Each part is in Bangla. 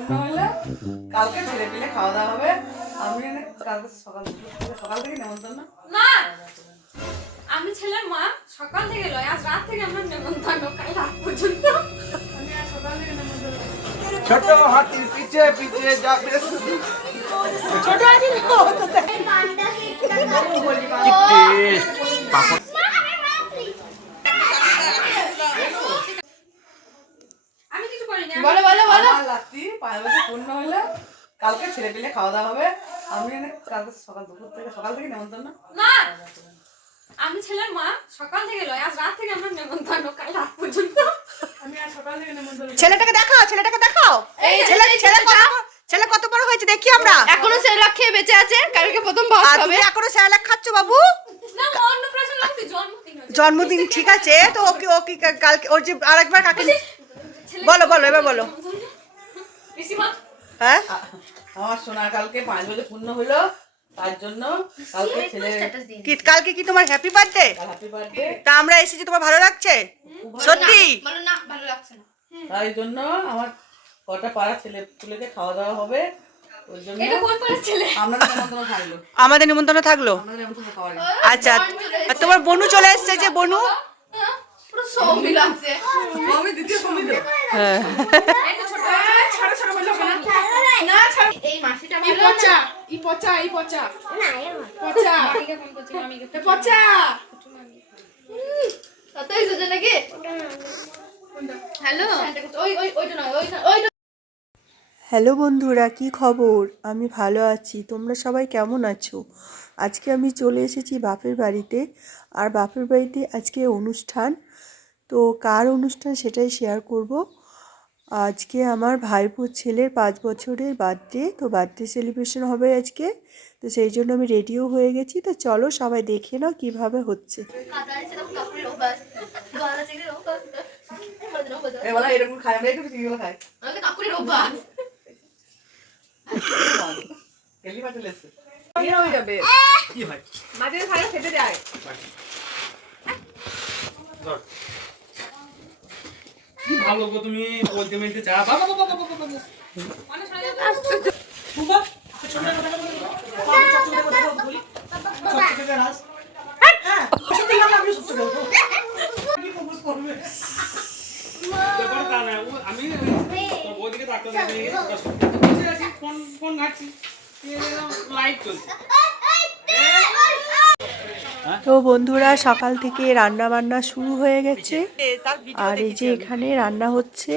পূর্ণ হলে কালকে ছেলে পিলে খাওয়া দাওয়া হবে। আমি কালকে সকাল থেকে সকাল থেকে নেমন্তন্ন? না! আমি ছেলের মা সকাল থেকে লয় আজ রাত থেকে আমরা নেমন্তন্ন কাল রাত পর্যন্ত। ছোট হাতির পিছে পিছে যাবে আমি কিছু করিনি বলো বলো বলো আমার লাত্তি পাঁচ বছর পূর্ণ হলে কালকে ছেলে পিলে খাওয়া দাওয়া হবে। আমি কালকে সকাল দুপুর থেকে সকাল থেকে নেমন্তন্ন। না আমি ছেলের মা সকাল থেকে লয় আজ রাত থেকে আমরা নেমন্তন্ন কাল রাত পর্যন্ত। ছেলেটাকে দেখাও ছেলেটাকে দেখাও। এই ছেলে ছেলে বড়- ছেলে কত বড় হয়েছে দেখি আমরা। এখনও সেরাক খেয়ে বেঁচে আছে কালকে প্রথম ভাত খাবে তুমি এখনও স্যালাড খাচ্ছ বাবু? না অন্নপ্রাশন লাগতে জন্মদিন ঠিক আছে। তো ওকে ওকে কা- কালকে ওর যে আরেকবার কাকে বলো, বলো, এবার বলো। পিসিমা হ্যাঁ? আমার সোনা কালকে পাঁচ বছর পূর্ণ হলো তার জন্য কালকে ছেলে কি কালকে কি তোমার হ্যাপি বার্থডে হ্যাপি বার্থডে তা আমরা এসেছি তোমার ভালো লাগছে? সত্যি? বলো না ভালো লাগছে না। তাই জন্য আমার কটা পাড়া ছেলে পুলেকে খাওয়া দাওয়া হবে আমাদের নিমন্ত্রণ থাকল। আচ্ছা আর তোমার বনু চলে এসেছে যে বনু? হ্যাঁ, পুরো সৌমি লাগছে আমি দ্বিতীয় সমিত হ্যাঁ এই তো ছোট এই মাসিটা ভালো পচা ই পচা ই পচা। পচা। মামিকে ফোন করছি মামিকে পচা। কত হয়েছে নাকি? হ্যালো? ওই ওই ওইটা হ্যালো বন্ধুরা কি খবর? আমি ভালো আছি। তোমরা সবাই কেমন আছো? আজকে আমি চলে এসেছি বাপের বাড়িতে আর বাপের বাড়িতে আজকে অনুষ্ঠান। তো কার অনুষ্ঠান সেটাই শেয়ার করব। আজকে আমার ভাইপোর ছেলের পাঁচ বছরের বার্থডে তো বার্থডে সেলিব্রেশন হবে আজকে। তো সেই জন্য আমি রেডিও হয়ে গেছি। তো চলো সবাই দেখে নাও কীভাবে হচ্ছে। মাঝে যায় কি ভালো গো তুমি বলতে বলতে চা বাবা বাবা হয়ে আমি ওদিকে আছি ফোন ফোন ঘাটছি লাইট চলছে তো বন্ধুরা সকাল থেকে রান্না বান্না শুরু হয়ে গেছে। আর এই যে এখানে রান্না হচ্ছে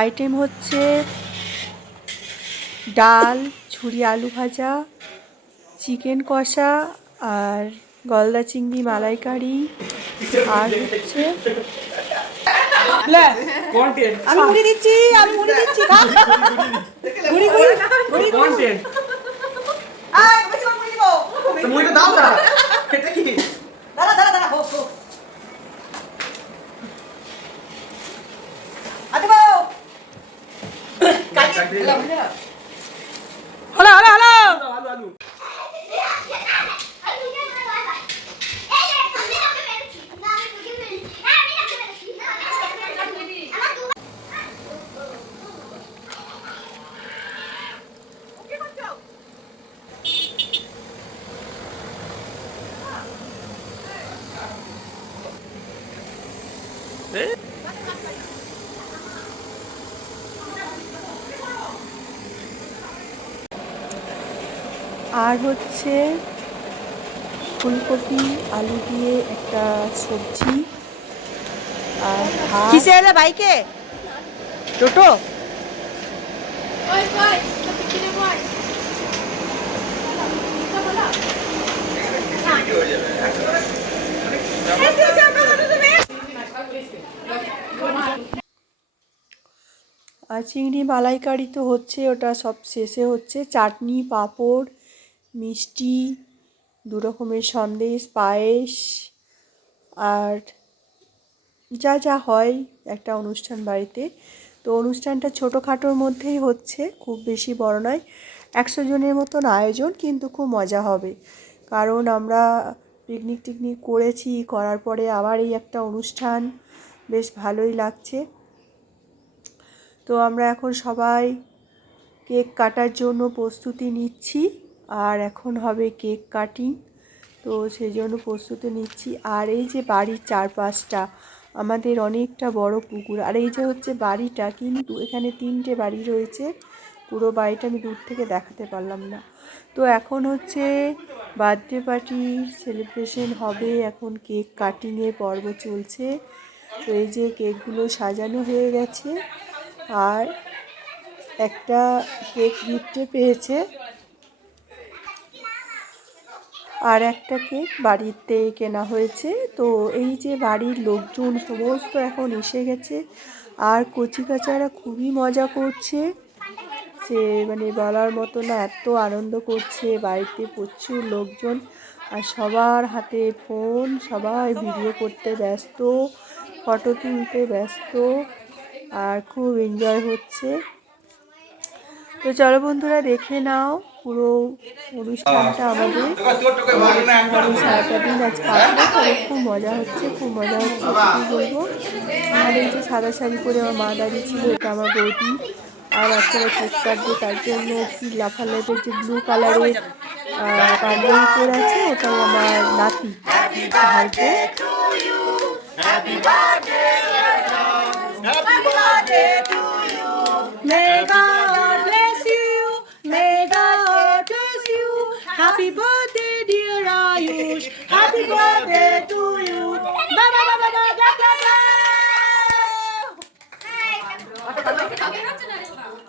আইটেম হচ্ছে ডাল ছুরি আলু ভাজা চিকেন কষা আর গলদা চিংড়ি মালাইকারি আর হচ্ছে আমি মুড়ি দিচ্ছি আমি মুড়ি দিচ্ছি খা। মুড়ি মুড়ি মুড়ি কন্টেন্ট আয়, বেশি করে মুড়ি দিবো। তো মুইটা দাও না এটা কি? দাঁড়া দাঁড়া দাঁড়া হোক হোক আতে বাও হলো হলো হলো আলু আলু আর হচ্ছে ফুলকপি আলু দিয়ে একটা সবজি আর কিসে এলে বাইকে টোটো? আর চিংড়ি মালাইকারি তো হচ্ছে ওটা সব শেষে হচ্ছে। চাটনি পাঁপড় মিষ্টি দু রকমের সন্দেশ, পায়েস আর যা যা হয় একটা অনুষ্ঠান বাড়িতে। তো অনুষ্ঠানটা ছোটোখাটোর মধ্যেই হচ্ছে, খুব বেশি বড় নয়, একশো জনের মতন আয়োজন, কিন্তু খুব মজা হবে। কারণ আমরা পিকনিক টিকনিক করেছি, করার পরে আবার এই একটা অনুষ্ঠান, বেশ ভালোই লাগছে। তো আমরা এখন সবাই কেক কাটার জন্য প্রস্তুতি নিচ্ছি। আর এখন হবে কেক কাটিং। তো সেই জন্য প্রস্তুতি নিচ্ছি। আর এই যে বাড়ির চারপাশটা, আমাদের অনেকটা বড় পুকুর। আর এই যে হচ্ছে বাড়িটা, কিন্তু এখানে তিনটে বাড়ি রয়েছে। পুরো বাড়িটা আমি দূর থেকে দেখাতে পারলাম না। তো এখন হচ্ছে বার্থডে পার্টি সেলিব্রেশন হবে। এখন কেক কাটিংয়ের পর্ব চলছে। তো এই যে কেকগুলো সাজানো হয়ে গেছে। আর একটা কেক গিফটে পেয়েছে। আর একটা কেক বাড়িতে কেনা হয়েছে। তো এই যে বাড়ির লোকজন সমস্ত এখন এসে গেছে। আর কচি কাচারা খুবই মজা করছে। যে মানে বলার মতো না, এত আনন্দ করছে বাড়িতে প্রচুর লোকজন। আর সবার হাতে ফোন, সবাই ভিডিও করতে ব্যস্ত, ফটো তুলতে ব্যস্ত আর খুব এনজয় হচ্ছে। তো চলো বন্ধুরা দেখে নাও। পুরো অনুষ্ঠানটা আমাদের আমি সারাটা দিন আজ কাটবো তবে খুব মজা হচ্ছে খুব মজা হচ্ছে কি বলব? আর এই যে সাদা শাড়ি পরে আমার মা দাঁড়িয়ে ছিল এটা আমার বৌদি। আর বাচ্চারা কেক কাটবে তার জন্য কি লাফালাফের যে ব্লু কালারের পাঞ্জাবি পরে আছে ওটাও আমার নাতি ভাইপো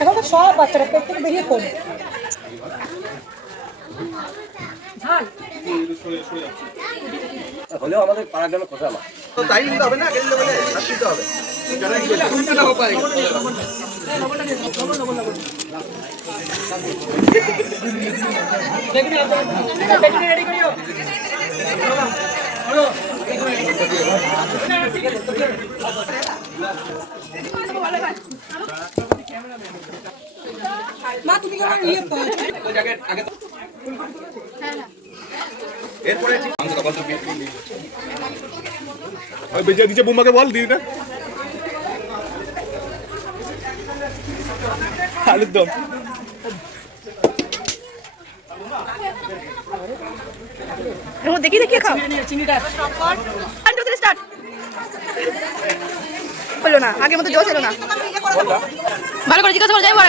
এখন তো সব বাচ্চারা প্রত্যেক বেরিয়ে ফোন হলেও আমাদের পাড়া গ্রামে কথা না তো তাই নিতে হবে না গেলে বলে দিতে হবে। মা তুমি ইয়ে এরপরে ওই বেজে নিচে বোমাকে বল দিদিটা আলুর দম দেখি দেখি খাও চিনিটা। স্টার্ট হলো না, আগের মতো জোশ এলো না। ভালো করে জিজ্ঞাসা করে, যাই বড়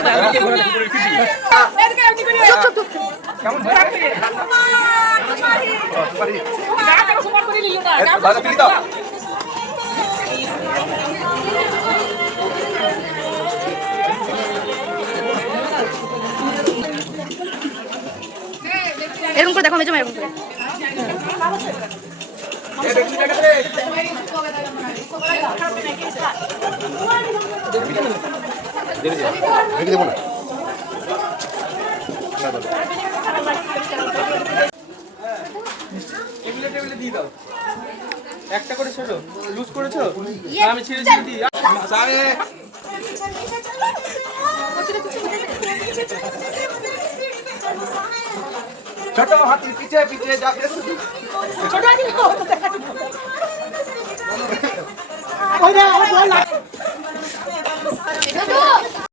দাদা পিড়ি দাও এরকম করে দেখো মেজো এরকম করে। রেখে দেবো না একটা করে ছোট লুজ করেছ আমি ছিঁড়ে ছিঁড়ে দিই সারে ছোট হাতি, পিছে পিছে যাবে না